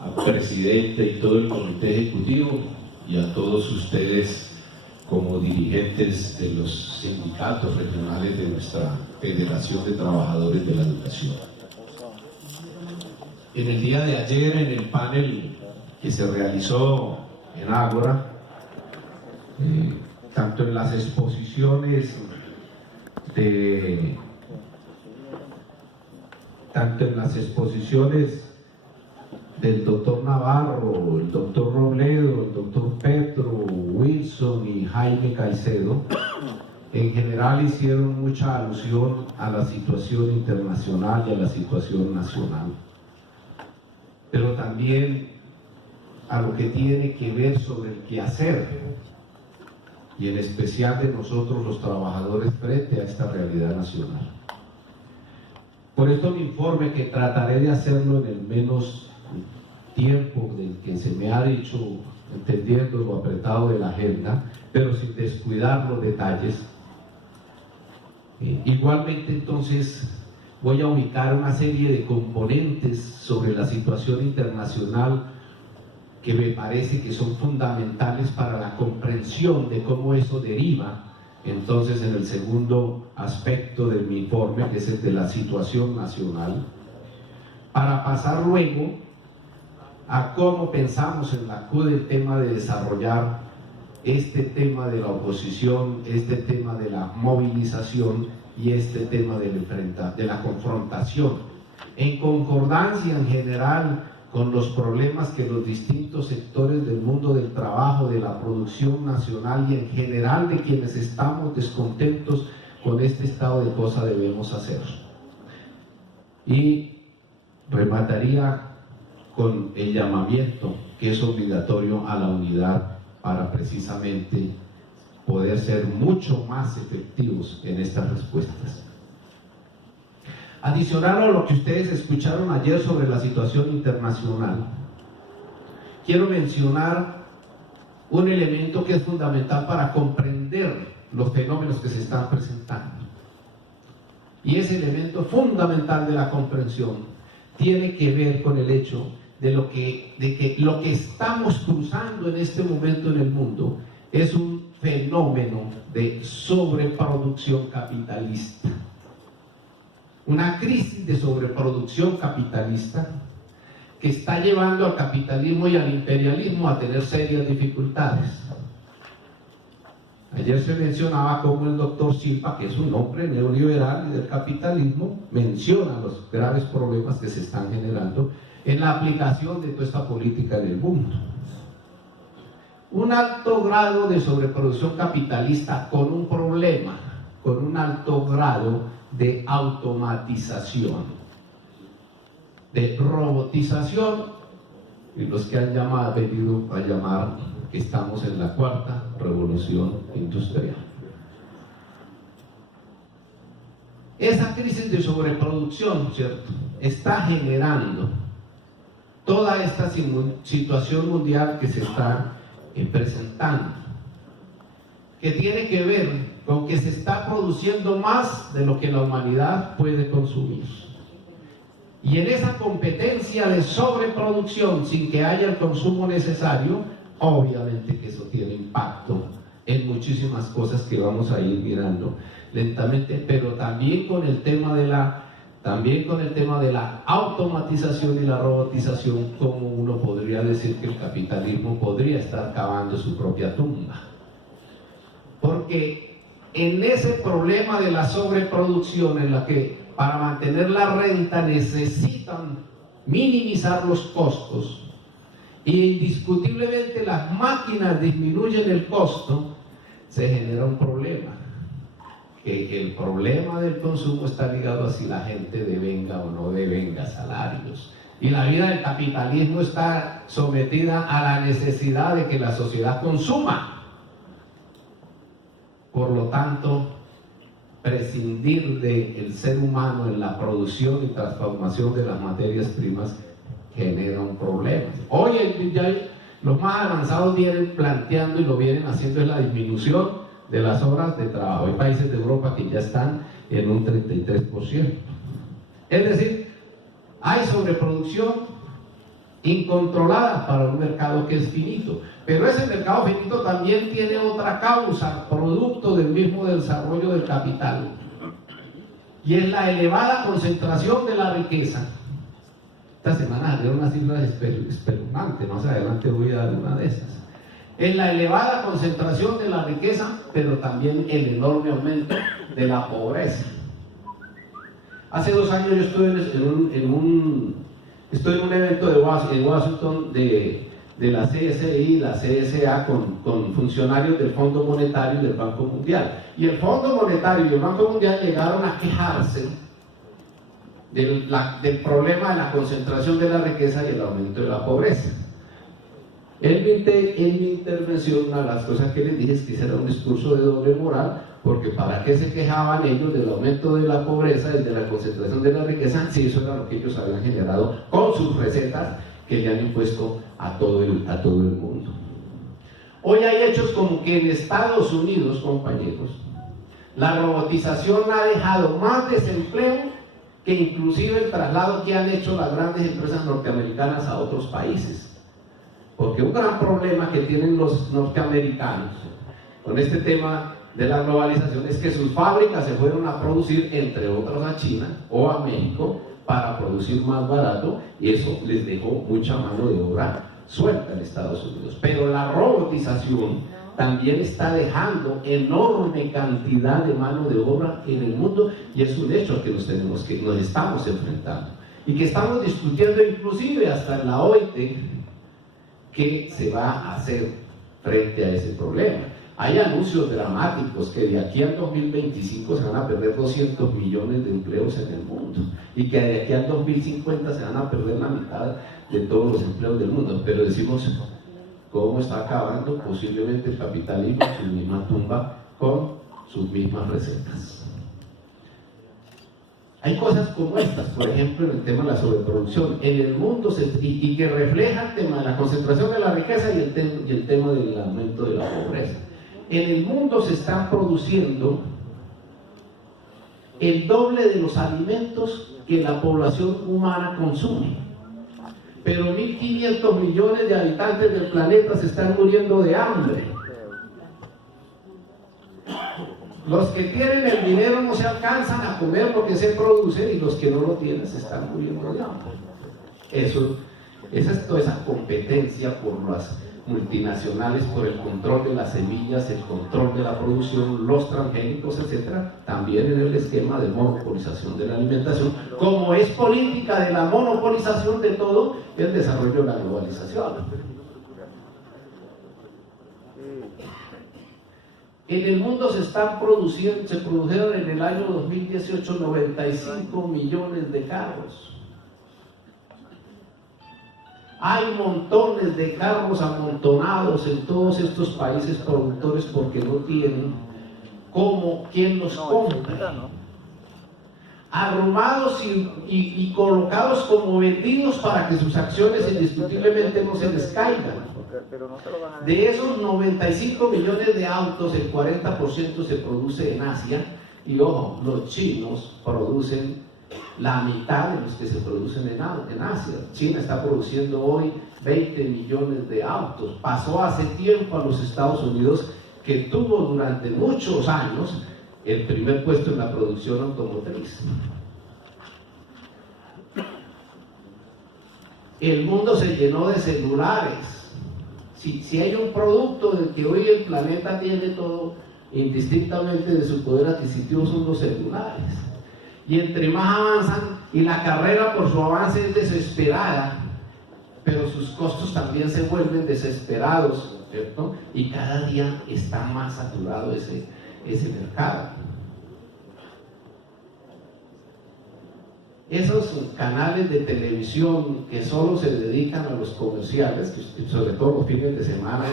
al presidente y todo el comité ejecutivo y a todos ustedes como dirigentes de los sindicatos regionales de nuestra Federación de Trabajadores de la Educación. En el día de ayer, en el panel que se realizó en Ágora, tanto en las exposiciones del doctor Navarro, el doctor Robledo, el doctor Petro, Wilson y Jaime Caicedo, en general hicieron mucha alusión a la situación internacional y a la situación nacional, pero también a lo que tiene que ver sobre el quehacer, y en especial de nosotros los trabajadores frente a esta realidad nacional. Por esto mi informe, que trataré de hacerlo en el menos tiempo del que se me ha dicho, entendiendo lo apretado de la agenda, pero sin descuidar los detalles. Igualmente, entonces, voy a ubicar una serie de componentes sobre la situación internacional que me parece que son fundamentales para la comprensión de cómo eso deriva entonces en el segundo aspecto de mi informe, que es el de la situación nacional, para pasar luego a cómo pensamos en la CUD el tema de desarrollar este tema de la oposición, este tema de la movilización y este tema de la confrontación, en concordancia en general con los problemas que los distintos sectores del mundo del trabajo, de la producción nacional y en general de quienes estamos descontentos con este estado de cosas debemos hacer. Y remataría con el llamamiento que es obligatorio a la unidad para precisamente poder ser mucho más efectivos en estas respuestas. Adicional a lo que ustedes escucharon ayer sobre la situación internacional, quiero mencionar un elemento que es fundamental para comprender los fenómenos que se están presentando. Y ese elemento fundamental de la comprensión tiene que ver con el hecho de que lo que estamos cruzando en este momento en el mundo es un fenómeno de sobreproducción capitalista. Una crisis de sobreproducción capitalista que está llevando al capitalismo y al imperialismo a tener serias dificultades. Ayer se mencionaba cómo el doctor Silva, que es un hombre neoliberal y del capitalismo, menciona los graves problemas que se están generando en la aplicación de toda esta política en el mundo. Un alto grado de sobreproducción capitalista con un problema, con un alto grado de automatización, de robotización, y los que han venido a llamar que estamos en la cuarta revolución industrial. Esa crisis de sobreproducción, ¿cierto?, está generando toda esta situación mundial que se está presentando, que tiene que ver con que se está produciendo más de lo que la humanidad puede consumir. Y en esa competencia de sobreproducción, sin que haya el consumo necesario, obviamente que eso tiene impacto en muchísimas cosas que vamos a ir mirando lentamente, pero también con el tema de la automatización y la robotización, como uno podría decir que el capitalismo podría estar cavando su propia tumba. Porque en ese problema de la sobreproducción, en la que para mantener la renta necesitan minimizar los costos, y indiscutiblemente las máquinas disminuyen el costo, se genera un problema. Que el problema del consumo está ligado a si la gente devenga o no devenga salarios. Y la vida del capitalismo está sometida a la necesidad de que la sociedad consuma. Por lo tanto, prescindir del ser humano en la producción y transformación de las materias primas genera un problema. Hoy ya los más avanzados vienen planteando y lo vienen haciendo es la disminución de las horas de trabajo. Hay países de Europa que ya están en un 33%. Es decir, hay sobreproducción incontrolada para un mercado que es finito. Pero ese mercado finito también tiene otra causa, producto del mismo desarrollo del capital, y es la elevada concentración de la riqueza. Esta semana salieron unas cifras espeluznantes, más adelante voy a dar una de esas. Es la elevada concentración de la riqueza, pero también el enorme aumento de la pobreza. Hace 2 años yo estuve en un evento en Washington de la CSI y la CSA con funcionarios del Fondo Monetario y del Banco Mundial. Y el Fondo Monetario y el Banco Mundial llegaron a quejarse del problema de la concentración de la riqueza y el aumento de la pobreza. En mi intervención, una de las cosas que les dije es que ese era un discurso de doble moral, porque ¿para qué se quejaban ellos del aumento de la pobreza y de la concentración de la riqueza si eso era lo que ellos habían generado con sus recetas que le han impuesto a todo el mundo? Hoy hay hechos como que en Estados Unidos, compañeros, la robotización ha dejado más desempleo que inclusive el traslado que han hecho las grandes empresas norteamericanas a otros países. Porque un gran problema que tienen los norteamericanos con este tema de la globalización es que sus fábricas se fueron a producir, entre otras, a China o a México para producir más barato, y eso les dejó mucha mano de obra suelta en Estados Unidos. Pero la robotización también está dejando enorme cantidad de mano de obra en el mundo, y es un hecho que nos estamos enfrentando y que estamos discutiendo inclusive hasta en la OIT qué se va a hacer frente a ese problema. Hay anuncios dramáticos que de aquí al 2025 se van a perder 200 millones de empleos en el mundo, y que de aquí al 2050 se van a perder la mitad de todos los empleos del mundo. Pero decimos, ¿cómo está acabando posiblemente el capitalismo en su misma tumba con sus mismas recetas? Hay cosas como estas, por ejemplo, en el tema de la sobreproducción en el mundo, y que refleja el tema de la concentración de la riqueza y el tema del aumento de la pobreza. En el mundo se están produciendo el doble de los alimentos que la población humana consume, pero 1.500 millones de habitantes del planeta se están muriendo de hambre. Los que tienen el dinero no se alcanzan a comer lo que se produce, y los que no lo tienen se están muriendo de hambre. Esa es toda esa competencia por las multinacionales, por el control de las semillas, el control de la producción, los transgénicos, etcétera, también en el esquema de monopolización de la alimentación, como es política de la monopolización de todo el desarrollo de la globalización. En el mundo se produjeron en el año 2018 95 millones de carros. Hay montones de carros amontonados en todos estos países productores porque no tienen quien los compre. Arrumados y colocados como vendidos para que sus acciones indiscutiblemente no se les caigan. De esos 95 millones de autos, el 40% se produce en Asia, y ojo, los chinos producen la mitad de los que se producen en Asia. China está produciendo hoy 20 millones de autos. Pasó hace tiempo a los Estados Unidos, que tuvo durante muchos años el primer puesto en la producción automotriz. El mundo se llenó de celulares. Si hay un producto del que hoy el planeta tiene todo, indistintamente de su poder adquisitivo, son los celulares. Y entre más avanzan, y la carrera por su avance es desesperada, pero sus costos también se vuelven desesperados, ¿cierto? Y cada día está más saturado ese mercado. Esos canales de televisión que solo se dedican a los comerciales, que sobre todo los fines de semana,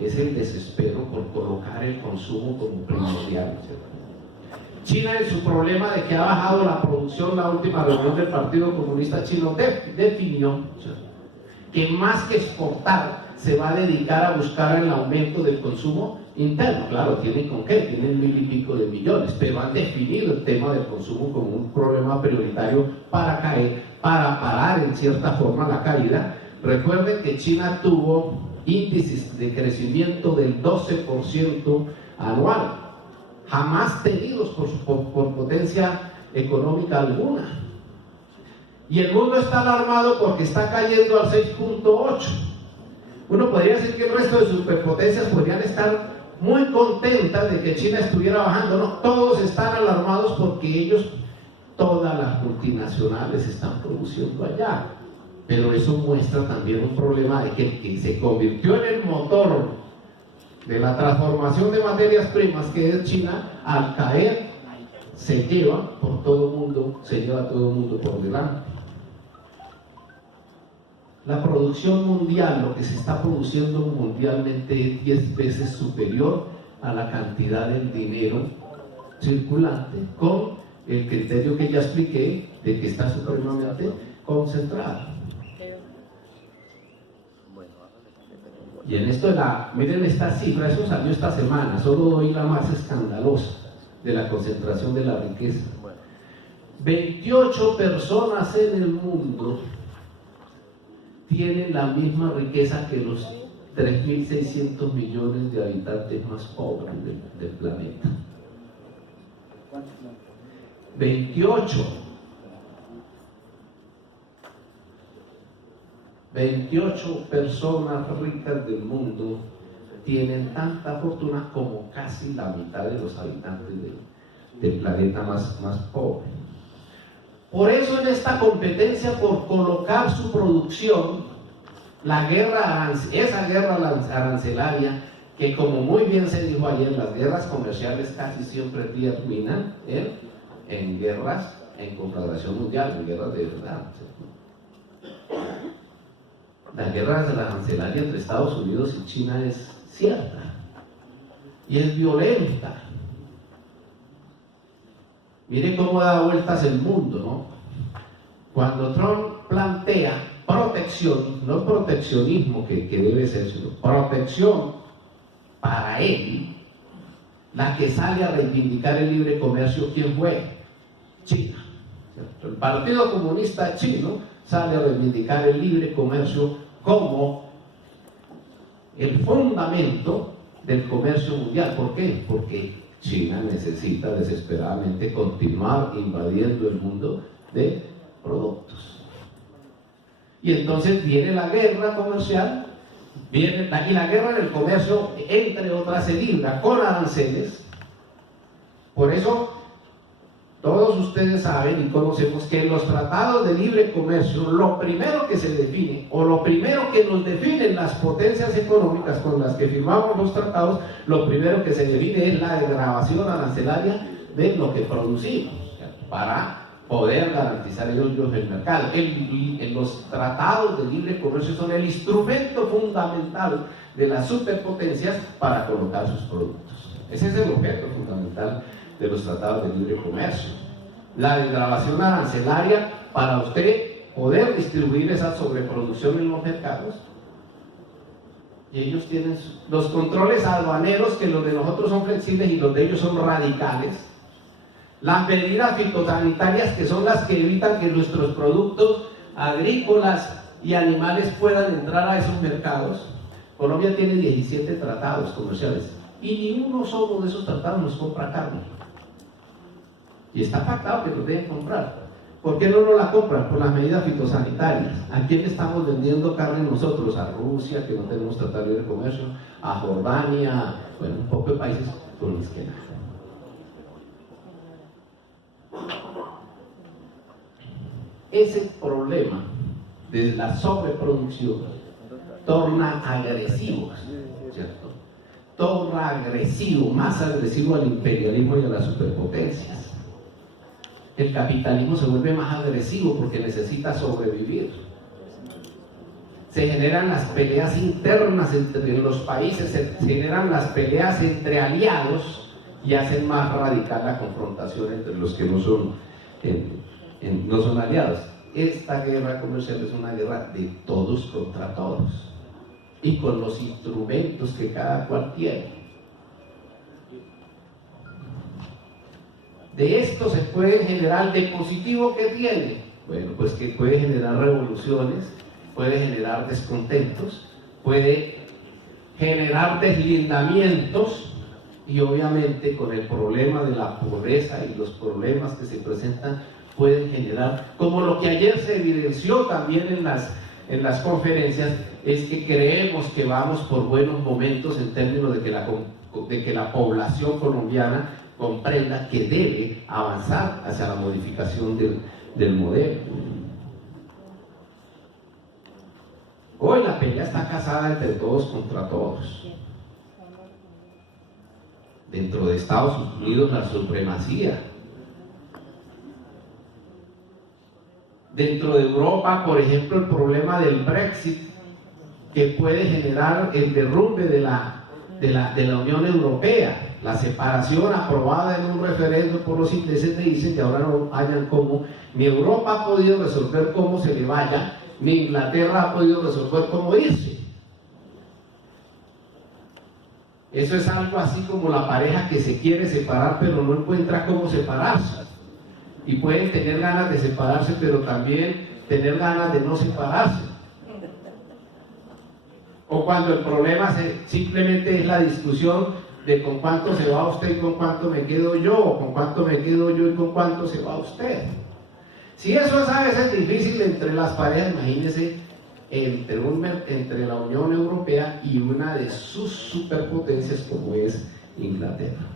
es el desespero por colocar el consumo como primordial, ¿cierto? China, en su problema de que ha bajado la producción, la última reunión del Partido Comunista Chino definió, ¿cierto?, que más que exportar se va a dedicar a buscar el aumento del consumo interno. Claro, tienen con qué, tienen 1.000 y pico de millones, pero han definido el tema del consumo como un problema prioritario para parar en cierta forma la caída Recuerden que China tuvo índices de crecimiento del 12% anual, jamás tenidos por potencia económica alguna. Y el mundo está alarmado porque está cayendo al 6.8. Uno podría decir que el resto de superpotencias podrían estar muy contentas de que China estuviera bajando. No, todos están alarmados porque ellos, todas las multinacionales están produciendo allá. Pero eso muestra también un problema de que el que se convirtió en el motor de la transformación de materias primas, que es China, al caer se lleva por todo el mundo, se lleva a todo el mundo por delante. La producción mundial, lo que se está produciendo mundialmente, es 10 veces superior a la cantidad del dinero circulante, con el criterio que ya expliqué de que está supremamente concentrado. Y en esto miren esta cifra, eso salió esta semana, solo doy la más escandalosa de la concentración de la riqueza. 28 personas en el mundo tienen la misma riqueza que los 3.600 millones de habitantes más pobres del planeta. 28 personas ricas del mundo tienen tanta fortuna como casi la mitad de los habitantes del planeta más pobre. Por eso en esta competencia por colocar su producción, esa guerra arancelaria, que como muy bien se dijo ayer, las guerras comerciales casi siempre terminan en guerras, en conflagración mundial, en guerras de verdad. La guerra arancelaria entre Estados Unidos y China es cierta y es violenta. Mire cómo da vueltas el mundo, ¿no? Cuando Trump plantea protección, no proteccionismo que debe ser, sino protección para él, la que sale a reivindicar el libre comercio, ¿quién fue? China. ¿Cierto? El Partido Comunista Chino sale a reivindicar el libre comercio como el fundamento del comercio mundial. ¿Por qué? Porque China necesita desesperadamente continuar invadiendo el mundo de productos. Y entonces viene la guerra comercial, y la guerra en el comercio, entre otras, se libra con aranceles. Por eso todos ustedes saben y conocemos que en los tratados de libre comercio, lo primero que se define, o lo primero que nos definen las potencias económicas con las que firmamos los tratados, lo primero que se define es la desgravación arancelaria de lo que producimos, ¿cierto? Para poder garantizar ellos el mercado. Los tratados de libre comercio son el instrumento fundamental de las superpotencias para colocar sus productos. Ese es el objeto fundamental de los tratados de libre comercio. La desgravación arancelaria para usted poder distribuir esa sobreproducción en los mercados. Y ellos tienen los controles aduaneros, que los de nosotros son flexibles y los de ellos son radicales. Las medidas fitosanitarias, que son las que evitan que nuestros productos agrícolas y animales puedan entrar a esos mercados. Colombia tiene 17 tratados comerciales y ni uno solo de esos tratados nos compra carne. Y está pactado que nos deben comprar. ¿Por qué no nos la compran? Por las medidas fitosanitarias. ¿A quién estamos vendiendo carne nosotros? A Rusia, que no tenemos tratado de libre comercio, a Jordania, bueno, un poco de países con los que nada. Ese problema de la sobreproducción torna agresivo, ¿cierto? Torna agresivo, más agresivo al imperialismo y a las superpotencias. El capitalismo se vuelve más agresivo porque necesita sobrevivir. Se generan las peleas internas entre los países, se generan las peleas entre aliados y hacen más radical la confrontación entre los que no son aliados. Esta guerra comercial es una guerra de todos contra todos y con los instrumentos que cada cual tiene. De esto se puede generar, de positivo que tiene, bueno, pues que puede generar revoluciones puede generar descontentos, puede generar deslindamientos, y obviamente con el problema de la pobreza y los problemas que se presentan pueden generar, como lo que ayer se evidenció también en las conferencias, es que creemos que vamos por buenos momentos en términos de que la población colombiana comprenda que debe avanzar hacia la modificación del modelo. Hoy la pelea está casada entre todos contra todos. Dentro de Estados Unidos la supremacía. Dentro de Europa, por ejemplo, el problema del Brexit, que puede generar el derrumbe de la Unión Europea. La separación aprobada en un referéndum por los ingleses le dicen que ahora no hayan cómo. Ni Europa ha podido resolver cómo se le vaya, ni Inglaterra ha podido resolver cómo irse. Eso es algo así como la pareja que se quiere separar pero no encuentra cómo separarse. Y pueden tener ganas de separarse, pero también tener ganas de no separarse. O cuando el problema simplemente es la discusión de con cuánto se va usted y con cuánto me quedo yo, o con cuánto me quedo yo y con cuánto se va usted. Si eso es a veces difícil entre las parejas, imagínense entre la Unión Europea y una de sus superpotencias como es Inglaterra.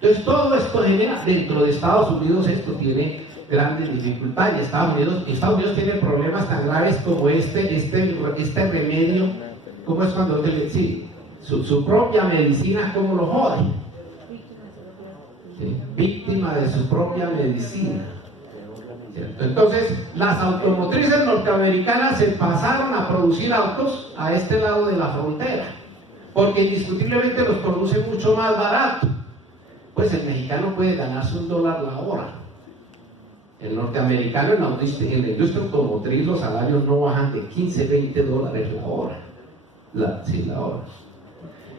Entonces todo esto genera, dentro de Estados Unidos esto tiene grandes dificultades. Estados Unidos tiene problemas tan graves como este remedio. ¿Cómo es cuando te le sí, su propia medicina, cómo lo jode? ¿Sí? Víctima de su propia medicina. ¿Cierto? Entonces, las automotrices norteamericanas se pasaron a producir autos a este lado de la frontera, porque indiscutiblemente los producen mucho más barato. Pues el mexicano puede ganarse $1 la hora. El norteamericano en la industria automotriz los salarios no bajan de $15, $20 la hora. La hora.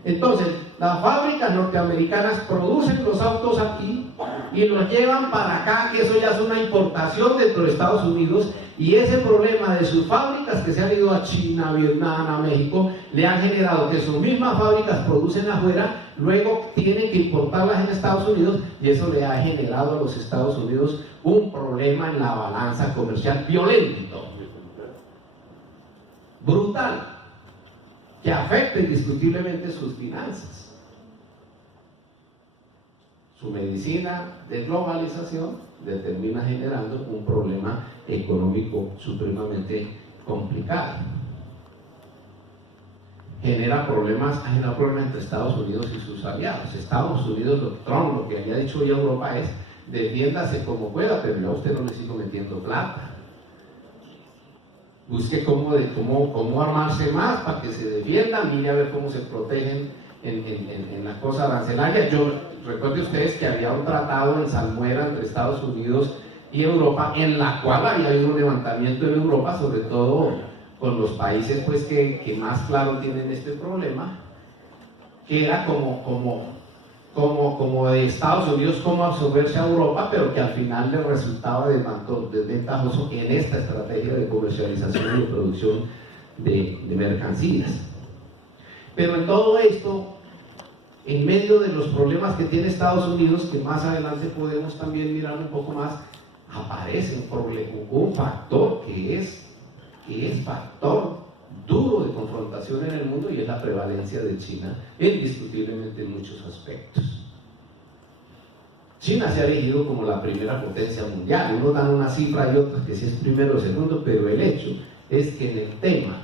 Entonces, las fábricas norteamericanas producen los autos aquí y los llevan para acá, que eso ya es una importación dentro de Estados Unidos, y ese problema de sus fábricas que se han ido a China, a Vietnam, a México, le han generado que sus mismas fábricas producen afuera, luego tienen que importarlas en Estados Unidos, y eso le ha generado a los Estados Unidos un problema en la balanza comercial violento, brutal, que afecta indiscutiblemente sus finanzas. Su medicina de globalización le termina generando un problema económico supremamente complicado. Genera problemas entre Estados Unidos y sus aliados. Estados Unidos, Trump, lo que había dicho hoy Europa es: defiéndase como pueda, pero yo a usted no le sigo metiendo plata. Busque cómo armarse más para que se defiendan, mire a ver cómo se protegen en la cosa arancelaria. Yo recuerdo ustedes que había un tratado en Salmuera entre Estados Unidos y Europa, en la cual había habido un levantamiento en Europa, sobre todo con los países pues que más claro tienen este problema, que era como de Estados Unidos cómo absorberse a Europa, pero que al final le resultaba desventajoso en esta estrategia de comercialización y de producción de mercancías. Pero en todo esto, en medio de los problemas que tiene Estados Unidos, que más adelante podemos también mirar un poco más, aparece un factor que es factor duro de confrontación en el mundo, y es la prevalencia de China, indiscutiblemente en muchos aspectos. China se ha erigido como la primera potencia mundial. Unos dan una cifra y otros que si es primero o segundo, pero el hecho es que en el tema,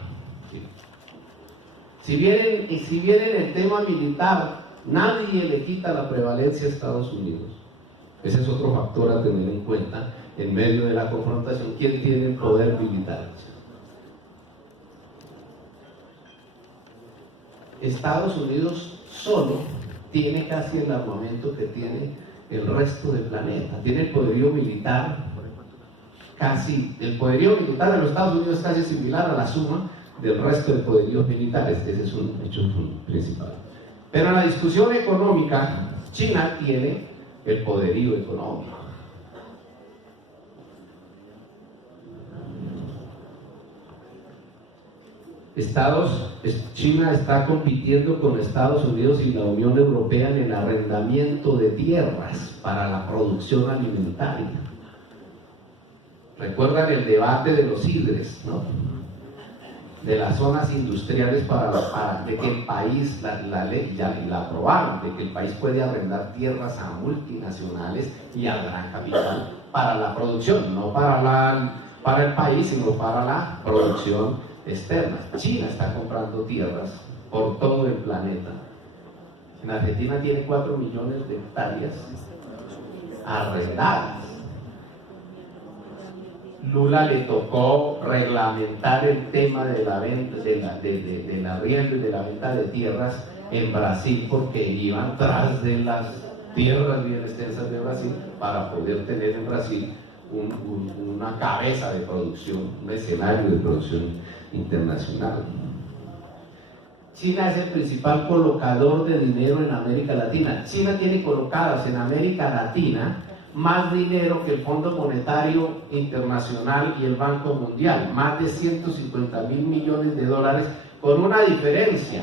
si bien en el tema militar nadie le quita la prevalencia a Estados Unidos, ese es otro factor a tener en cuenta en medio de la confrontación. ¿Quién tiene el poder militar? Estados Unidos solo tiene casi el armamento que tiene el resto del planeta. Tiene el poderío militar el poderío militar de los Estados Unidos es casi similar a la suma del resto de poderíos militares. Ese es un hecho principal. Pero en la discusión económica, China tiene el poderío económico. China está compitiendo con Estados Unidos y la Unión Europea en el arrendamiento de tierras para la producción alimentaria. ¿Recuerdan el debate de los IDRES, ¿no? De las zonas industriales de que el país, la ley ya la aprobaron, de que el país puede arrendar tierras a multinacionales y al gran capital para la producción, no para el país, sino para la producción externa. China está comprando tierras por todo el planeta. En Argentina tiene 4 millones de hectáreas arrendadas. Lula le tocó reglamentar el tema de la venta, del arriendo y de la venta de tierras en Brasil, porque iban tras de las tierras bien extensas de Brasil para poder tener en Brasil una cabeza de producción, un escenario de producción internacional. China es el principal colocador de dinero en América Latina. China tiene colocadas en América Latina más dinero que el Fondo Monetario Internacional y el Banco Mundial, más de 150.000 millones de dólares, con una diferencia.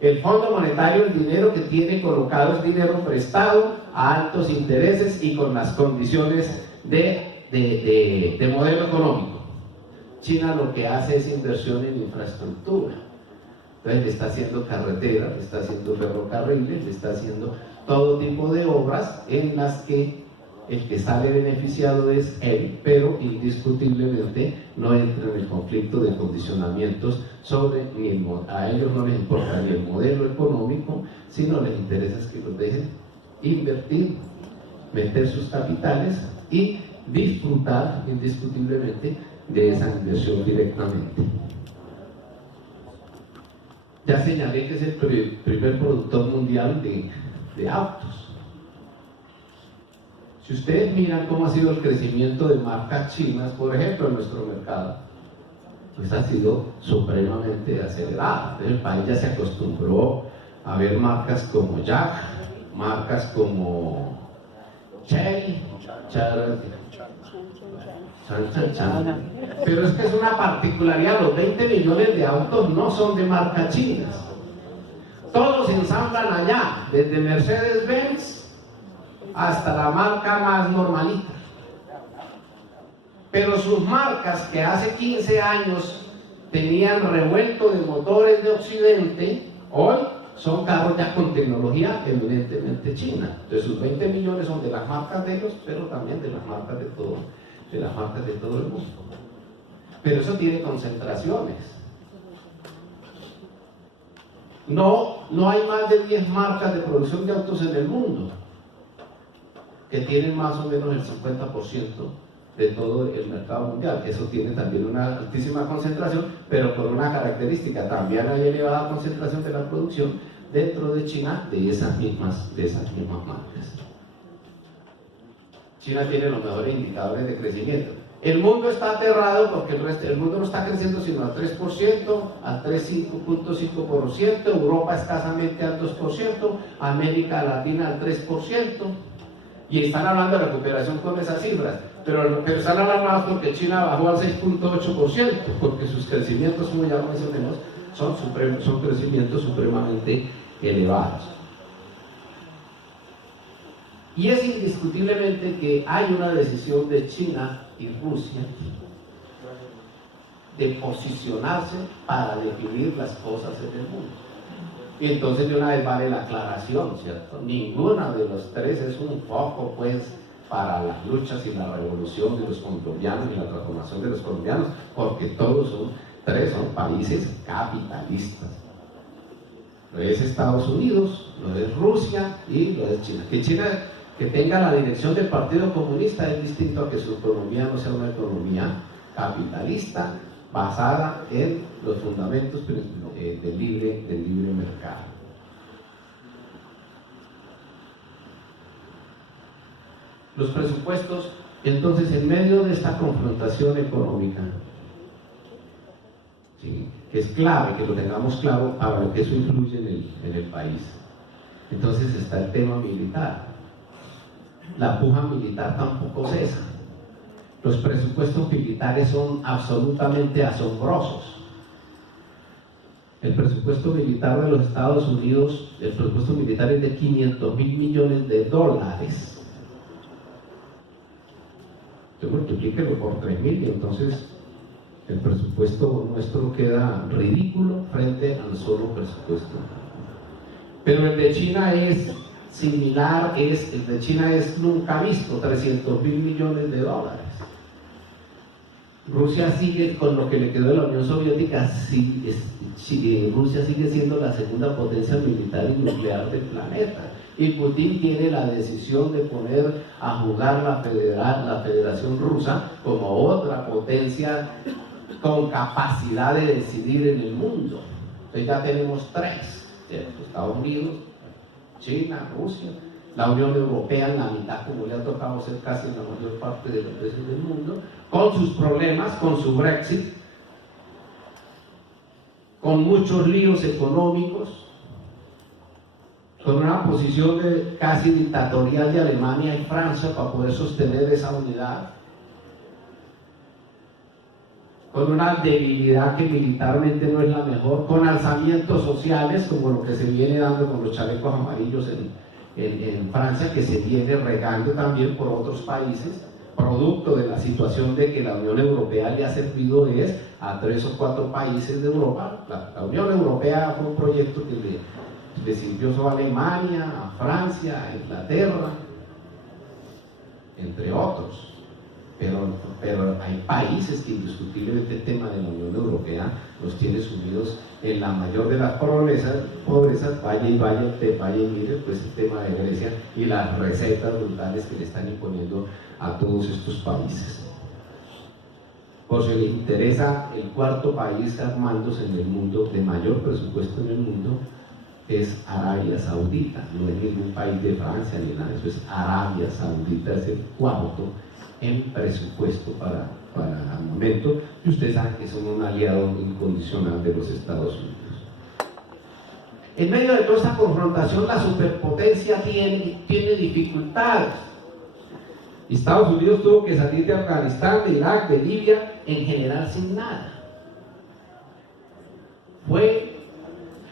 El Fondo Monetario, el dinero que tiene colocado es dinero prestado a altos intereses y con las condiciones de modelo económico. China lo que hace es inversión en infraestructura. Entonces le está haciendo carreteras, le está haciendo ferrocarriles, le está haciendo todo tipo de obras en las que el que sale beneficiado es él, pero indiscutiblemente no entra en el conflicto de condicionamientos sobre a ellos no les importa ni el modelo económico, sino les interesa es que los dejen invertir, meter sus capitales y disfrutar indiscutiblemente de esa inversión directamente. Ya señalé que es el primer productor mundial de autos. Si ustedes miran cómo ha sido el crecimiento de marcas chinas, por ejemplo, en nuestro mercado, pues ha sido supremamente acelerado. El país ya se acostumbró a ver marcas como Jack, marcas como Chery, pero es que es una particularidad, los 20 millones de autos no son de marca chinas. Todos se ensamblan allá, desde Mercedes-Benz hasta la marca más normalita. Pero sus marcas que hace 15 años tenían revuelto de motores de Occidente, hoy son carros ya con tecnología eminentemente china. Entonces sus 20 millones son de las marcas de ellos, pero también de las marcas de todo el mundo. Pero eso tiene concentraciones. No hay más de 10 marcas de producción de autos en el mundo que tienen más o menos el 50% de todo el mercado mundial. Eso tiene también una altísima concentración, pero con una característica: también hay elevada concentración de la producción dentro de China de esas mismas marcas. China tiene los mejores indicadores de crecimiento. El mundo está aterrado porque el mundo no está creciendo sino al 3%, al 3,5%, Europa escasamente al 2%, América Latina al 3%, y están hablando de recuperación con esas cifras, pero están hablando más porque China bajó al 6,8%, porque sus crecimientos, como ya mencionamos, son crecimientos supremamente elevados. Y es indiscutiblemente que hay una decisión de China y Rusia de posicionarse para definir las cosas en el mundo. Y entonces de una vez vale la aclaración, ¿cierto? Ninguna de los tres es un foco, pues, para las luchas y la revolución de los colombianos y la transformación de los colombianos, porque todos tres son países capitalistas. Lo es Estados Unidos, lo es Rusia y lo es China. Que China, que tenga la dirección del Partido Comunista, es distinto a que su economía no sea una economía capitalista basada en los fundamentos del libre mercado. Los presupuestos, entonces, en medio de esta confrontación económica, ¿sí?, que es clave que lo tengamos claro para lo que eso influye en el país. Entonces está el tema militar. La puja militar tampoco cesa. Los presupuestos militares son absolutamente asombrosos. El presupuesto militar de los Estados Unidos, el presupuesto militar es de $500.000 millones. Usted multiplíquelo por 3.000 y entonces el presupuesto nuestro queda ridículo frente al solo presupuesto. Pero el de China es similar, el de China es nunca visto, $300.000 millones. Rusia sigue con lo que le quedó de la Unión Soviética, Rusia sigue siendo la segunda potencia militar y nuclear del planeta. Y Putin tiene la decisión de poner a jugar la Federación Rusa como otra potencia con capacidad de decidir en el mundo. Entonces ya tenemos tres, ¿cierto? Estados Unidos, China, Rusia, la Unión Europea en la mitad, como le ha tocado ser casi en la mayor parte de los países del mundo, con sus problemas, con su Brexit, con muchos líos económicos, con una posición casi dictatorial de Alemania y Francia para poder sostener esa unidad, con una debilidad que militarmente no es la mejor, con alzamientos sociales como lo que se viene dando con los chalecos amarillos en Francia, que se viene regando también por otros países, producto de la situación de que la Unión Europea le ha servido a 3 o 4 países de Europa. La Unión Europea fue un proyecto que le sirvió a Alemania, a Francia, a Inglaterra, entre otros. Pero hay países que indiscutiblemente el tema de la Unión Europea los tiene sumidos en la mayor de las pobrezas. Vaya y mire pues el tema de Grecia y las recetas brutales que le están imponiendo a todos estos países. Por si le interesa, el cuarto país armándose en el mundo, de mayor presupuesto en el mundo, es Arabia Saudita. No es ningún país de Francia ni nada, eso es Arabia Saudita, es el cuarto en presupuesto para el momento, y ustedes saben que son un aliado incondicional de los Estados Unidos. En medio de toda esta confrontación, la superpotencia tiene dificultades. Estados Unidos tuvo que salir de Afganistán, de Irak, de Libia, en general sin nada.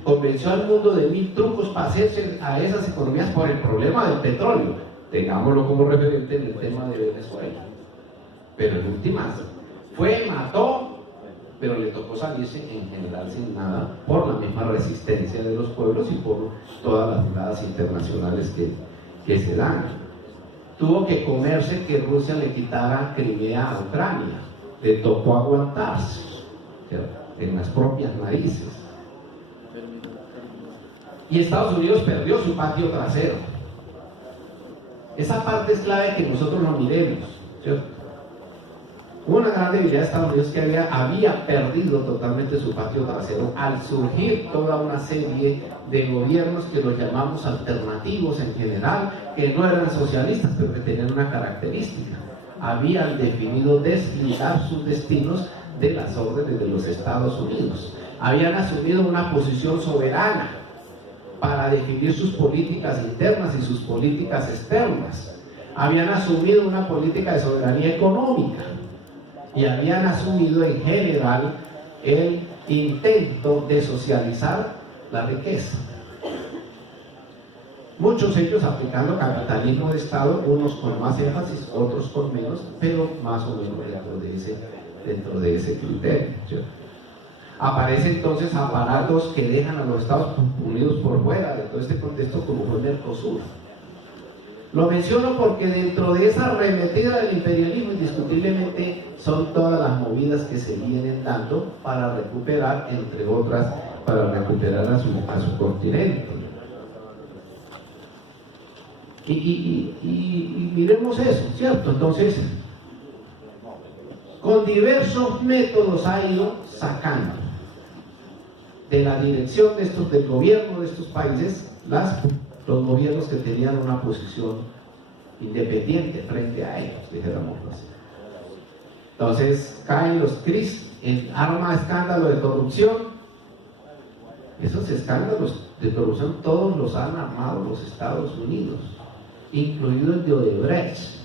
Convenció al mundo de 1000 trucos para hacerse a esas economías por el problema del petróleo. Tengámoslo como referente en el tema de Venezuela. Pero en últimas, mató, pero le tocó salirse en general sin nada por la misma resistencia de los pueblos y por todas las miradas internacionales que se dan. Tuvo que comerse que Rusia le quitara Crimea a Ucrania. Le tocó aguantarse en las propias narices. Y Estados Unidos perdió su patio trasero. Esa parte es clave que nosotros lo miremos, ¿cierto? Hubo una gran debilidad de Estados Unidos que había perdido totalmente su patio trasero al surgir toda una serie de gobiernos que los llamamos alternativos en general, que no eran socialistas, pero que tenían una característica: habían definido deslindar sus destinos de las órdenes de los Estados Unidos, habían asumido una posición soberana para definir sus políticas internas y sus políticas externas, habían asumido una política de soberanía económica y habían asumido en general el intento de socializar la riqueza. Muchos de ellos aplicando capitalismo de Estado, unos con más énfasis, otros con menos, pero más o menos dentro de ese criterio, ¿cierto? Aparecen entonces aparatos que dejan a los Estados Unidos por fuera de todo este contexto, como fue el Mercosur. Lo menciono porque dentro de esa arremetida del imperialismo, indiscutiblemente son todas las movidas que se vienen dando para recuperar, entre otras, para recuperar a su continente. Y miremos eso, ¿cierto? Entonces, con diversos métodos ha ido sacando de la dirección del gobierno de estos países los gobiernos que tenían una posición independiente frente a ellos, dijéramos así. Entonces caen los CRIS, arma escándalo de corrupción. Esos escándalos de corrupción todos los han armado los Estados Unidos, incluido el de Odebrecht,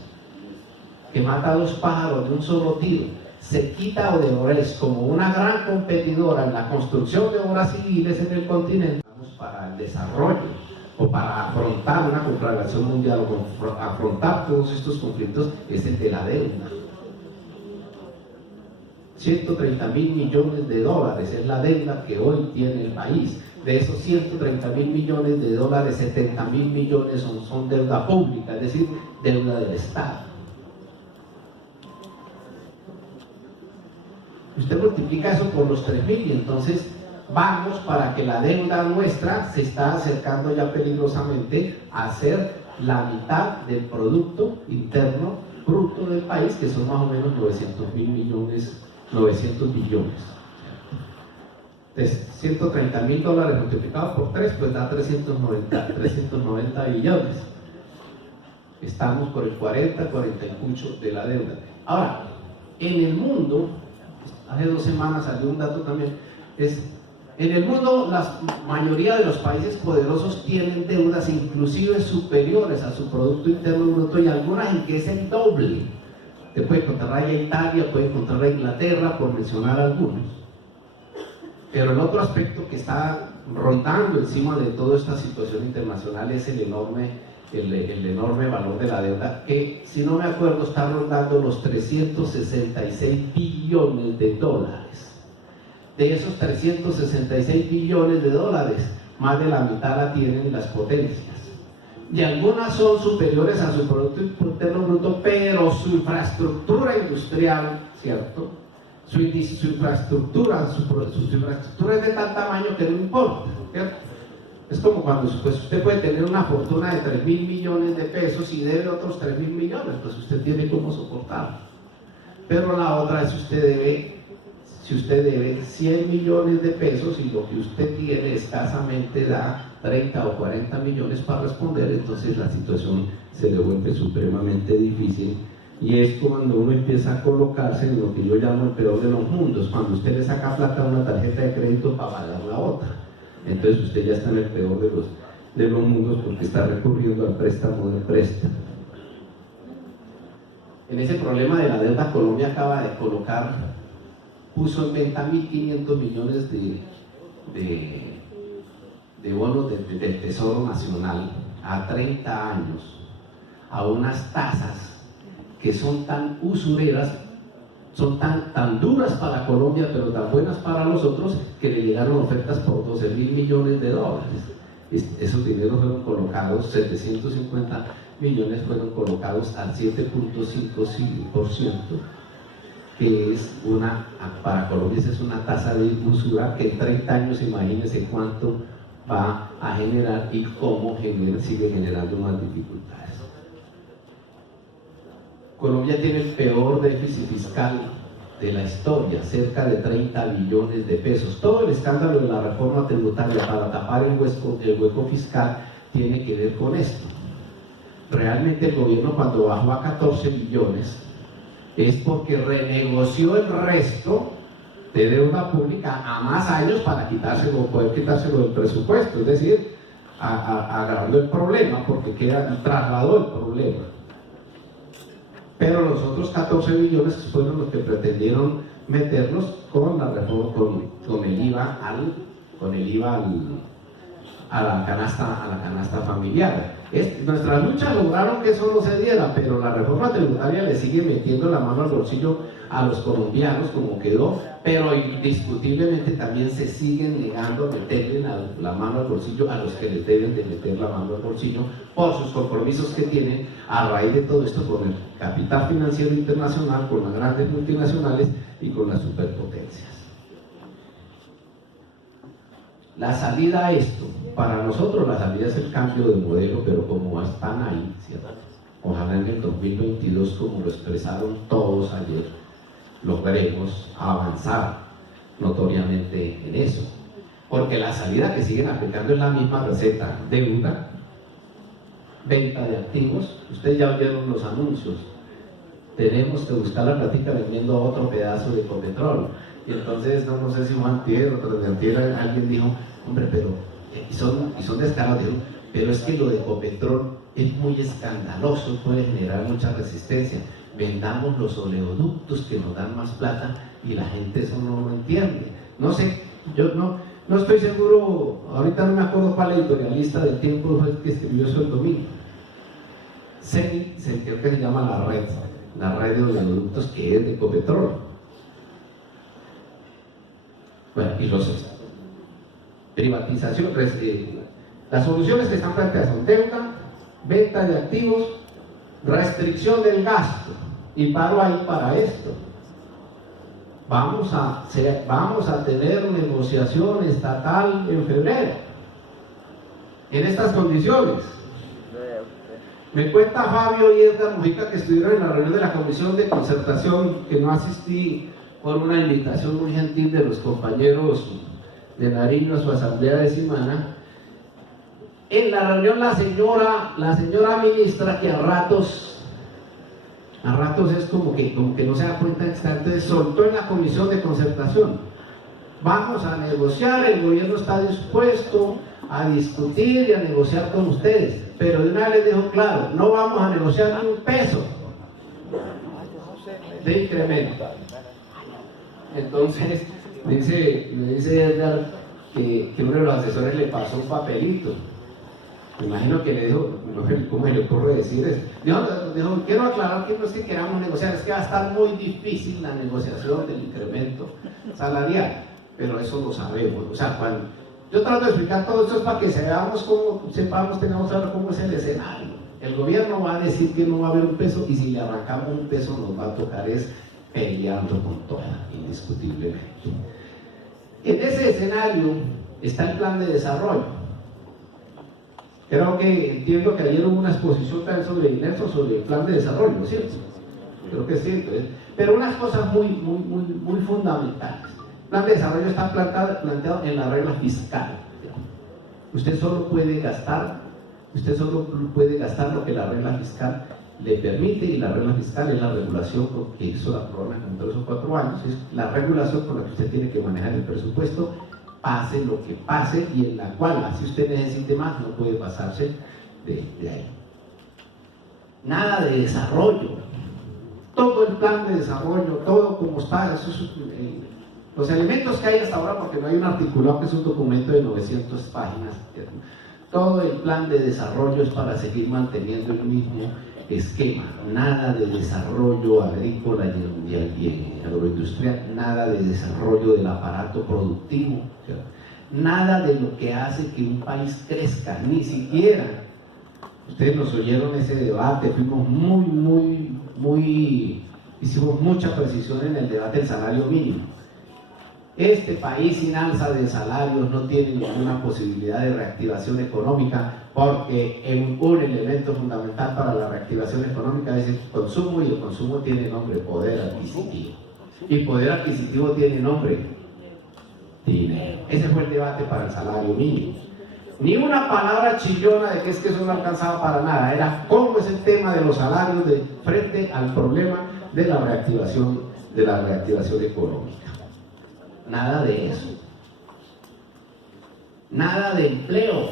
que mata a 2 pájaros de un solo tiro. cerquita Odebrecht como una gran competidora en la construcción de obras civiles en el continente para el desarrollo o para afrontar una conflagración mundial o afrontar todos estos conflictos, es el de la deuda. 130.000 millones de dólares es la deuda que hoy tiene el país. De esos 130.000 millones de dólares, 70.000 millones son deuda pública, es decir, deuda del Estado. Usted multiplica eso por los 3.000 y entonces vamos para que la deuda nuestra se está acercando ya peligrosamente a ser la mitad del Producto Interno Bruto del país, que son más o menos 900.000 millones, 900 billones. Entonces, 130.000 dólares multiplicados por 3, pues da 390 billones. Estamos por el 40 y mucho de la deuda. Ahora, en el mundo, hace 2 semanas salió un dato también, en el mundo la mayoría de los países poderosos tienen deudas inclusive superiores a su Producto Interno Bruto y algunas en que es el doble. Te puede encontrar ahí a Italia, puede encontrar a Inglaterra, por mencionar algunos. Pero el otro aspecto que está rondando encima de toda esta situación internacional es el enorme valor de la deuda, que si no me acuerdo está rondando los 366 billones de dólares. De esos 366 billones de dólares, más de la mitad la tienen las potencias. Y algunas son superiores a su Producto Interno Bruto, pero su infraestructura industrial, ¿cierto? Su infraestructura es de tal tamaño que no importa, ¿cierto? Es como cuando pues, usted puede tener una fortuna de 3.000 millones de pesos y debe otros 3.000 millones, pues usted tiene cómo soportarlo. Pero la otra es si usted debe 100 millones de pesos y lo que usted tiene escasamente da 30 o 40 millones para responder, entonces la situación se le vuelve supremamente difícil. Y es cuando uno empieza a colocarse en lo que yo llamo el peor de los mundos, cuando usted le saca plata a una tarjeta de crédito para pagar la otra. Entonces usted ya está en el peor de los mundos porque está recurriendo al préstamo del préstamo. En ese problema de la deuda, Colombia acaba de puso en venta 1.500 millones de bonos del Tesoro Nacional a 30 años, a unas tasas que son tan usureras, son tan duras para Colombia, pero tan buenas para los otros, que le llegaron ofertas por 12.000 millones de dólares. Esos dineros fueron colocados, 750 millones fueron colocados al 7.5%, que es para Colombia es una tasa de usura que en 30 años, imagínense cuánto va a generar y cómo sigue generando más dificultades. Colombia tiene el peor déficit fiscal de la historia, cerca de 30 billones de pesos. Todo el escándalo de la reforma tributaria para tapar el hueco fiscal tiene que ver con esto. Realmente el gobierno, cuando bajó a 14 billones, es porque renegoció el resto de deuda pública a más años para poder quitárselo del presupuesto, es decir, agravando el problema, porque trasladó el problema. Pero los otros 14 billones fueron los que pretendieron meterlos con la reforma, con el IVA a la canasta familiar. Nuestras luchas lograron que eso no se diera, pero la reforma tributaria le sigue metiendo la mano al bolsillo a los colombianos como quedó, pero indiscutiblemente también se siguen negando a meterle la mano al bolsillo a los que les deben de meter la mano al bolsillo por sus compromisos que tienen a raíz de todo esto con el capital financiero internacional, con las grandes multinacionales y con las superpotencias. La salida a esto, para nosotros la salida es el cambio de modelo, pero como están ahí, ¿cierto? Ojalá en el 2022, como lo expresaron todos ayer, logremos avanzar notoriamente en eso, porque la salida que siguen aplicando es la misma receta: deuda, venta de activos. Ustedes ya oyeron los anuncios, tenemos que buscar la plática vendiendo otro pedazo de Ecopetrol. Y entonces, no sé si fue antier o tras de antier, alguien dijo, hombre, pero, y son descarados, dijeron, pero es que lo de Ecopetrol es muy escandaloso, puede generar mucha resistencia. vendamos los oleoductos que nos dan más plata, y la gente eso no lo entiende. No sé, yo no estoy seguro, ahorita no me acuerdo cuál editorialista del Tiempo fue el que escribió eso el domingo. Creo que se llama la red de oleoductos, que es de Ecopetrol. Bueno, y los privatización, las soluciones que están planteadas son deuda, venta de activos, restricción del gasto, y paro ahí para esto. Vamos a tener negociación estatal en febrero, en estas condiciones. Me cuenta Fabio y Edgar Mujica, que estuvieron en la reunión de la Comisión de Concertación, que no asistí por una invitación muy gentil de los compañeros de Nariño a su asamblea de semana. En la reunión la señora ministra, que a ratos es como que no se da cuenta, entonces soltó en la Comisión de Concertación: vamos a negociar, el gobierno está dispuesto a discutir y a negociar con ustedes, pero de una vez les dejo claro, no vamos a negociar ni un peso de incremento. Entonces me dice Edgar que uno de los asesores le pasó un papelito. Me imagino que le dijo, ¿cómo se le ocurre decir eso? Dijo, quiero aclarar que no es que queramos negociar, es que va a estar muy difícil la negociación del incremento salarial, pero eso lo sabemos. O sea, cuando yo trato de explicar todo esto es para que tengamos claro cómo es el escenario. El gobierno va a decir que no va a haber un peso, y si le arrancamos un peso nos va a tocar es peleando con toda, indiscutiblemente. En ese escenario está el plan de desarrollo. Entiendo que ayer hubo una exposición también sobre Nelson, sobre el plan de desarrollo, ¿no es cierto? Creo que es cierto, pero unas cosas muy fundamentales. El plan de desarrollo está planteado en la regla fiscal. Usted solo puede gastar lo que la regla fiscal le permite, y la regla fiscal es la regulación que hizo la programa en 3 o 4 años, es la regulación con la que usted tiene que manejar el presupuesto, pase lo que pase, y en la cual, si usted necesite más, no puede pasarse de ahí. Nada de desarrollo, todo el plan de desarrollo, todo como está, los elementos que hay hasta ahora, porque no hay un articulado, que es un documento de 900 páginas, todo el plan de desarrollo es para seguir manteniendo el mismo esquema. Nada de desarrollo agrícola y agroindustrial, nada de desarrollo del aparato productivo, nada de lo que hace que un país crezca, ni siquiera. Ustedes nos oyeron ese debate, hicimos mucha precisión en el debate del salario mínimo. Este país sin alza de salarios no tiene ninguna posibilidad de reactivación económica, porque un elemento fundamental para la reactivación económica es el consumo, y el consumo tiene nombre: poder adquisitivo. Y poder adquisitivo tiene nombre: dinero. Ese fue el debate para el salario mínimo. Ni una palabra chillona de que eso no alcanzaba para nada, era cómo es el tema de los salarios frente al problema de la reactivación económica. Nada de eso. Nada de empleo.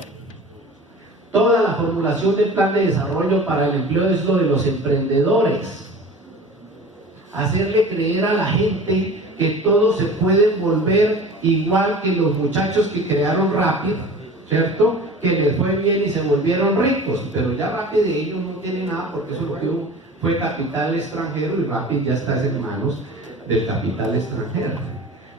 Toda la formulación del plan de desarrollo para el empleo es lo de los emprendedores. Hacerle creer a la gente que todos se pueden volver igual que los muchachos que crearon Rappi, ¿cierto? Que les fue bien y se volvieron ricos, pero ya Rappi de ellos no tiene nada, porque eso lo que fue capital extranjero, y Rappi ya está en manos del capital extranjero.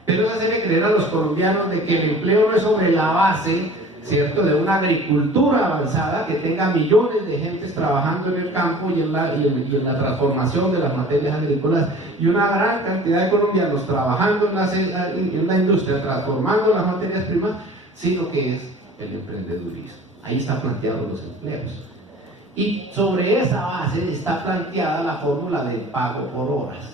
Pero es hacerle creer a los colombianos de que el empleo no es sobre la base, ¿cierto?, de una agricultura avanzada que tenga millones de gentes trabajando en el campo y en la transformación de las materias agrícolas, y una gran cantidad de colombianos trabajando en la industria, transformando las materias primas, sino que es el emprendedurismo. Ahí están planteados los empleos. Y sobre esa base está planteada la fórmula del pago por horas.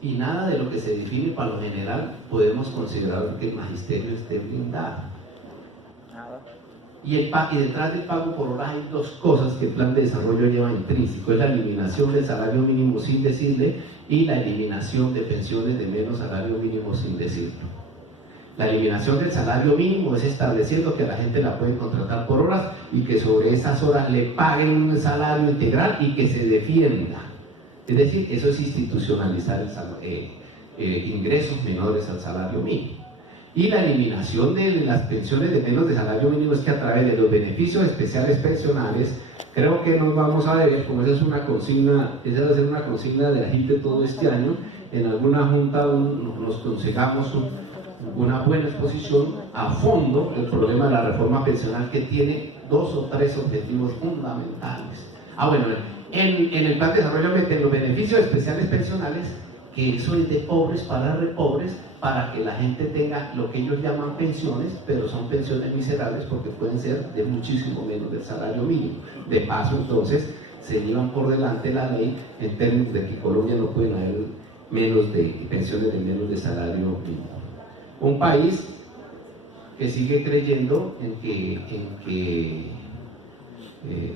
Y nada de lo que se define para lo general podemos considerar que el magisterio esté blindado. Y detrás del pago por hora hay dos cosas que el plan de desarrollo lleva intrínseco: es la eliminación del salario mínimo sin decirle, y la eliminación de pensiones de menos salario mínimo sin decirlo. La eliminación del salario mínimo es estableciendo que a la gente la pueden contratar por horas y que sobre esas horas le paguen un salario integral y que se defienda. Es decir, eso es institucionalizar ingresos menores al salario mínimo. Y la eliminación de las pensiones de menos de salario mínimo es que a través de los beneficios especiales pensionales, creo que nos vamos a ver, como esa es una consigna, esa va a ser una consigna de la gente todo este año, en alguna junta nos consigamos una buena exposición a fondo del problema de la reforma pensional, que tiene 2 o 3 objetivos fundamentales. Bueno, en el plan de desarrollo meten los beneficios especiales pensionales, que eso es de pobres para repobres, para que la gente tenga lo que ellos llaman pensiones, pero son pensiones miserables porque pueden ser de muchísimo menos del salario mínimo. De paso, entonces, se llevan por delante la ley en términos de que en Colombia no pueden haber menos de pensiones de menos de salario mínimo. Un país que sigue creyendo en que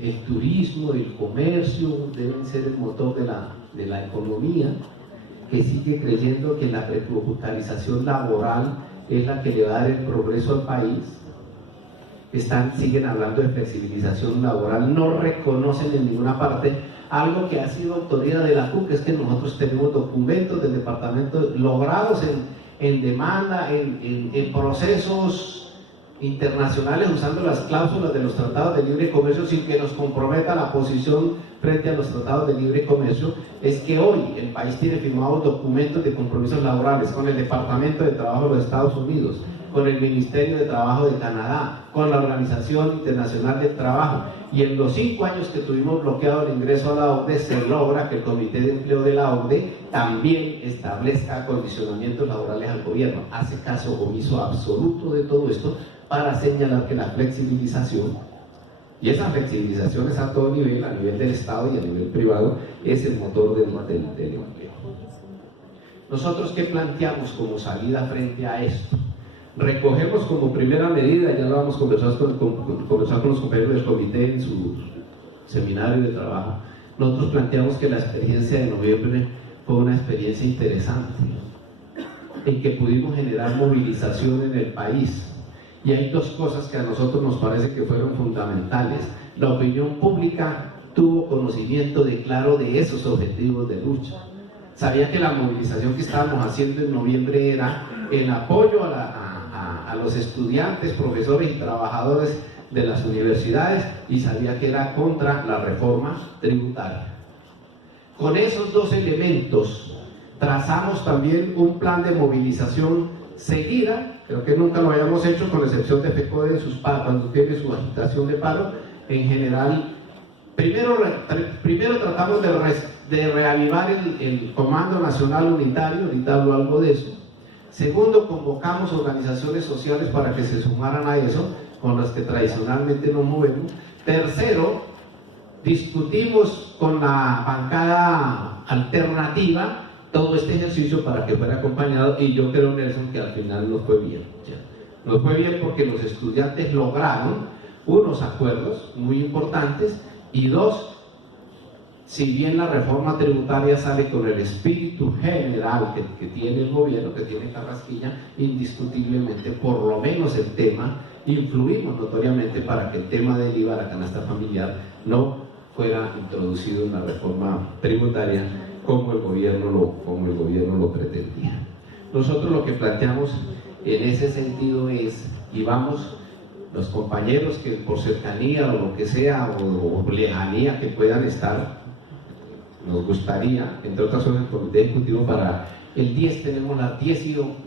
el turismo, el comercio deben ser el motor de la economía, que sigue creyendo que la precarización laboral es la que le va a dar el progreso al país. Siguen hablando de flexibilización laboral, no reconocen en ninguna parte algo que ha sido autoridad de la CUC, que es que nosotros tenemos documentos del departamento logrados en demanda, en procesos internacionales, usando las cláusulas de los tratados de libre comercio sin que nos comprometa la posición frente a los tratados de libre comercio. Es que hoy el país tiene firmados documentos de compromisos laborales con el Departamento de Trabajo de los Estados Unidos, con el Ministerio de Trabajo de Canadá, con la Organización Internacional del Trabajo, y en los 5 años que tuvimos bloqueado el ingreso a la OCDE, se logra que el Comité de Empleo de la OCDE también establezca condicionamientos laborales al gobierno. Hace caso omiso absoluto de todo esto para señalar que la flexibilización, y esa flexibilización es a todo nivel, a nivel del Estado y a nivel privado, es el motor del empleo. ¿Nosotros qué planteamos como salida frente a esto? Recogemos como primera medida, ya lo vamos a conversar con los compañeros del comité en su seminario de trabajo. Nosotros planteamos que la experiencia de noviembre fue una experiencia interesante, en que pudimos generar movilización en el país. Y hay 2 cosas que a nosotros nos parece que fueron fundamentales. La opinión pública tuvo conocimiento claro de esos objetivos de lucha. Sabía que la movilización que estábamos haciendo en noviembre era en apoyo a los estudiantes, profesores y trabajadores de las universidades, y sabía que era contra la reforma tributaria. Con esos 2 elementos trazamos también un plan de movilización seguida. Creo que nunca lo habíamos hecho, con excepción de FECODE cuando tiene su agitación de paro. En general, primero tratamos de reavivar el Comando Nacional Unitario, ahorita hablo algo de eso. Segundo, convocamos organizaciones sociales para que se sumaran a eso, con las que tradicionalmente nos movemos. Tercero, discutimos con la bancada alternativa todo este ejercicio para que fuera acompañado, y yo creo, Nelson, que al final nos fue bien. Nos fue bien porque los estudiantes lograron unos acuerdos muy importantes, y 2, si bien la reforma tributaria sale con el espíritu general que tiene el gobierno, que tiene Carrasquilla, indiscutiblemente, por lo menos el tema, influimos notoriamente para que el tema del IVA, la canasta familiar, no fuera introducido en la reforma tributaria como el gobierno lo pretendía. Nosotros lo que planteamos en ese sentido es, y vamos, los compañeros que por cercanía o lo que sea, o lejanía que puedan estar, nos gustaría, entre otras cosas, el comité ejecutivo para el 10, tenemos las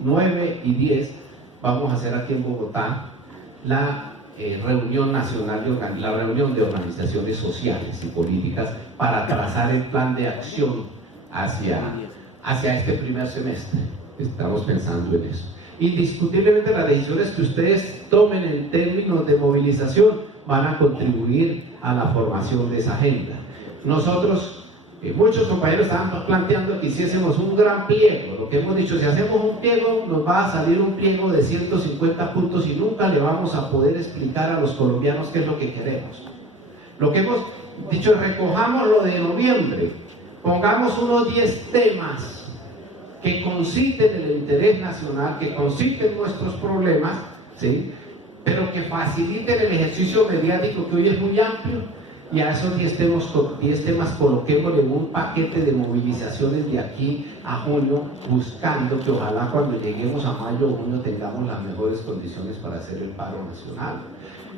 9 y 10, vamos a hacer aquí en Bogotá la reunión nacional, la reunión de organizaciones sociales y políticas para trazar el plan de acción hacia este primer semestre. Estamos pensando en eso. Indiscutiblemente las decisiones que ustedes tomen en términos de movilización van a contribuir a la formación de esa agenda. Nosotros, muchos compañeros estaban planteando que hiciésemos un gran pliego. Lo que hemos dicho, si hacemos un pliego, nos va a salir un pliego de 150 puntos y nunca le vamos a poder explicar a los colombianos qué es lo que queremos. Lo que hemos dicho es, recojamos lo de noviembre, pongamos unos 10 temas que conciten el interés nacional, que conciten nuestros problemas, ¿sí? Pero que faciliten el ejercicio mediático que hoy es muy amplio, y a esos 10 temas coloquémosle un paquete de movilizaciones de aquí a junio, buscando que ojalá cuando lleguemos a mayo o junio tengamos las mejores condiciones para hacer el paro nacional.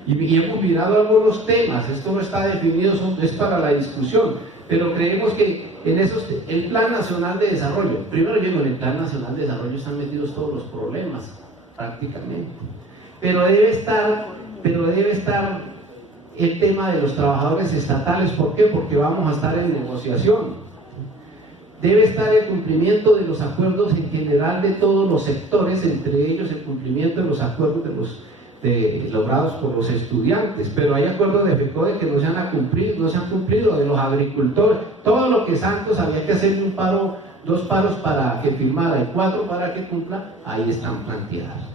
Y hemos mirado algunos temas, esto no está definido, es para la discusión, pero creemos que en el Plan Nacional de Desarrollo, primero yo digo, en el Plan Nacional de Desarrollo están metidos todos los problemas, prácticamente, pero debe estar el tema de los trabajadores estatales. ¿Por qué? Porque vamos a estar en negociación. Debe estar el cumplimiento de los acuerdos en general de todos los sectores, entre ellos el cumplimiento de los acuerdos logrados por los estudiantes, pero hay acuerdos de FECODE que no se han cumplido, de los agricultores, todo lo que Santos había que hacer dos paros para que firmara y 4 para que cumpla, ahí están planteados.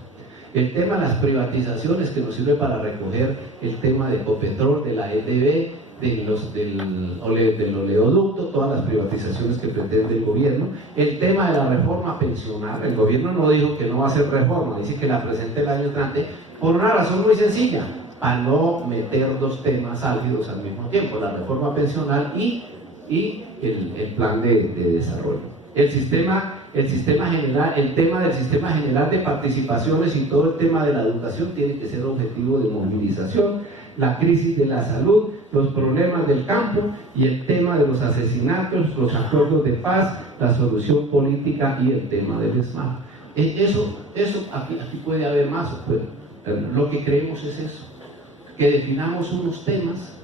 El tema de las privatizaciones, que nos sirve para recoger el tema de Ecopetrol, de la EDB, del oleoducto, todas las privatizaciones que pretende el gobierno. El tema de la reforma pensional, el gobierno no dijo que no va a hacer reforma, dice que la presente el año entrante, por una razón muy sencilla, para no meter 2 temas álgidos al mismo tiempo, la reforma pensional y el plan de desarrollo. El tema del sistema general de participaciones y todo el tema de la educación tiene que ser objetivo de movilización, la crisis de la salud, los problemas del campo y el tema de los asesinatos, los acuerdos de paz, la solución política y el tema del ESMAD. Eso aquí puede haber más, pero lo que creemos es eso, que definamos unos temas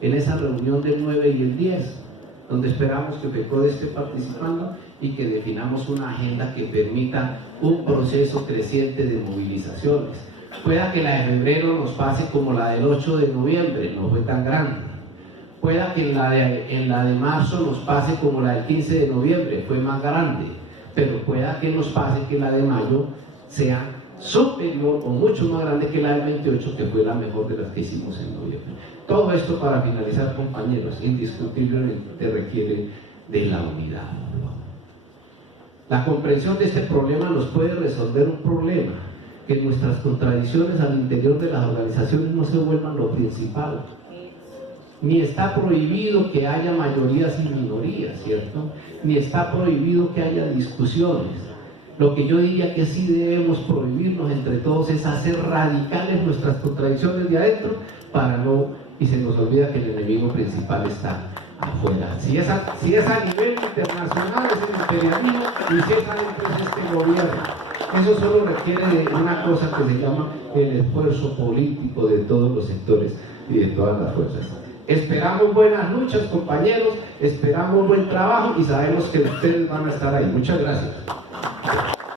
en esa reunión del 9 y el 10, donde esperamos que FECODE esté participando y que definamos una agenda que permita un proceso creciente de movilizaciones. Pueda que la de febrero nos pase como la del 8 de noviembre, no fue tan grande. Pueda que en la de marzo nos pase como la del 15 de noviembre, fue más grande. Pero pueda que nos pase que la de mayo sea superior o mucho más grande que la del 28, que fue la mejor de las que hicimos en noviembre. Todo esto, para finalizar, compañeros, indiscutiblemente requiere de la unidad. La comprensión de este problema nos puede resolver un problema, que nuestras contradicciones al interior de las organizaciones no se vuelvan lo principal. Ni está prohibido que haya mayorías y minorías, ¿cierto? Ni está prohibido que haya discusiones. Lo que yo diría que sí debemos prohibirnos entre todos es hacer radicales nuestras contradicciones de adentro, para no, y se nos olvida que el enemigo principal está afuera. Si es a nivel internacional, es el imperialismo, y si es adentro, es este gobierno. Eso solo requiere de una cosa que se llama el esfuerzo político de todos los sectores y de todas las fuerzas. Esperamos buenas luchas, compañeros, esperamos buen trabajo y sabemos que ustedes van a estar ahí. Muchas gracias.